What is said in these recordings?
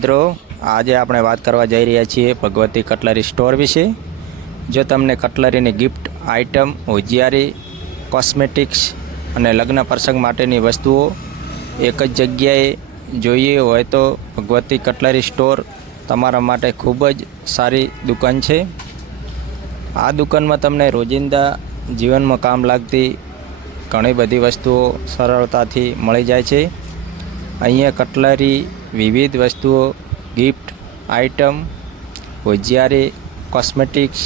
મિત્રો, આજે આપણે વાત કરવા જઈ રહ્યા છીએ ભગવતી કટલરી સ્ટોર વિશે। જો તમને કટલરીની ગિફ્ટ આઇટમ, હોજિયારી, કોસ્મેટિક્સ અને લગ્ન પ્રસંગ માટેની વસ્તુઓ એક જ જગ્યાએ જોઈએ હોય તો ભગવતી કટલરી સ્ટોર તમારા માટે ખૂબ જ સારી દુકાન છે। આ દુકાનમાં તમને રોજિંદા જીવનમાં કામ લાગતી ઘણી બધી વસ્તુઓ સરળતાથી મળી જાય છે। અહીંયા કટલરી, વિવિધ વસ્તુઓ, ગિફ્ટ આઇટમ, હોજિયારી, કોસ્મેટિક્સ,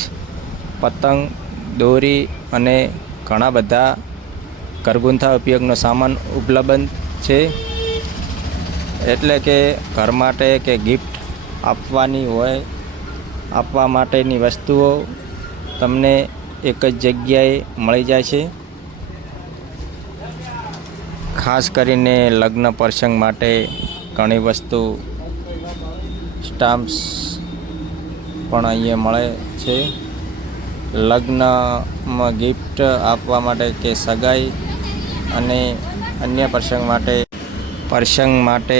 પતંગ, દોરી અને ઘણા બધા ઘરગથ્થા ઉપયોગનો સામાન ઉપલબ્ધ છે। એટલે કે ઘર માટે કે ગિફ્ટ આપવાની હોય, આપવા માટેની વસ્તુઓ તમને એક જ જગ્યાએ મળી જાય છે। ખાસ કરીને લગ્ન પ્રસંગ માટે ઘણી વસ્તુ, સ્ટામ્પ્સ પણ અહીંયા મળે છે। લગ્નમાં ગિફ્ટ આપવા માટે કે સગાઈ અને અન્ય પ્રસંગ માટે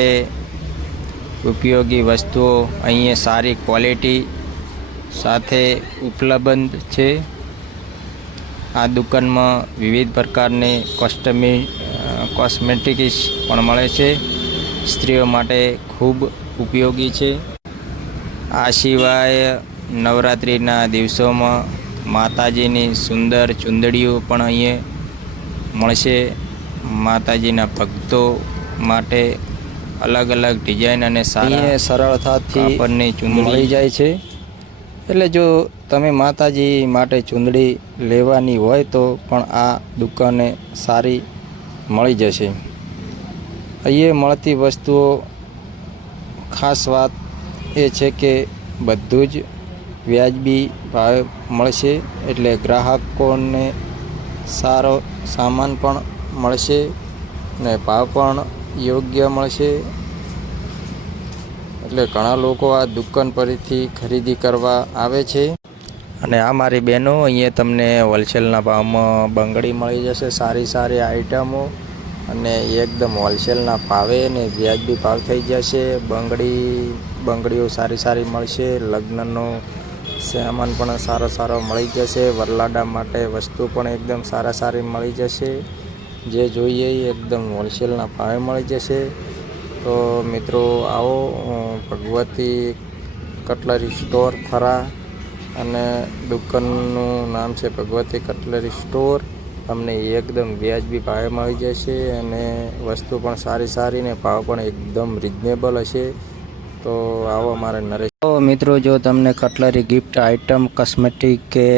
ઉપયોગી વસ્તુઓ અહીંયા સારી ક્વોલિટી સાથે ઉપલબ્ધ છે। આ દુકાનમાં વિવિધ પ્રકારની કોસ્મેટિક્સ પણ મળે છે, સ્ત્રીઓ માટે ખૂબ ઉપયોગી છે। આ સિવાય નવરાત્રિના દિવસોમાં માતાજીની સુંદર ચૂંદડીઓ પણ અહીંયા મળશે। માતાજીના ભક્તો માટે અલગ અલગ ડિઝાઇન અને સારી સરળતાથી કાપડની ચૂંદડી મળી જાય છે। એટલે જો તમે માતાજી માટે ચૂંદડી લેવાની હોય તો પણ આ દુકાને સારી મળી જશે। અહીંયા મળતી વસ્તુઓ ખાસ વાત એ છે કે બધું જ વ્યાજબી ભાવે મળશે। એટલે ગ્રાહકોને સારો સામાન પણ મળશે ને ભાવ પણ યોગ્ય મળશે। એટલે ઘણા લોકો આ દુકાન પરથી ખરીદી કરવા આવે છે। અને આ મારી બહેનો, અહીંયા તમને હોલસેલના ભાવમાં બંગડી મળી જશે, સારી સારી આઇટમો અને એકદમ હોલસેલના ભાવે ને વ્યાજબી ભાવ થઈ જશે। બંગડીઓ સારી સારી મળશે, લગ્નનો સામાન પણ સારો મળી જશે, વરલાડા માટે વસ્તુ પણ એકદમ સારી મળી જશે। જે જોઈએ એ એકદમ હોલસેલના ભાવે મળી જશે। તો મિત્રો આવો ભગવતી કટલરી સ્ટોર થરા, અને દુકાનનું નામ છે ભગવતી કટલરી સ્ટોર। તમને એકદમ વ્યાજબી ભાવે મળી જશે અને વસ્તુ પણ સારી ને ભાવ પણ એકદમ રિઝનેબલ હશે। તો આવો અમારે નરેશ। તો મિત્રો, જો તમને કટલરી, ગિફ્ટ આઇટમ, કોસ્મેટિક કે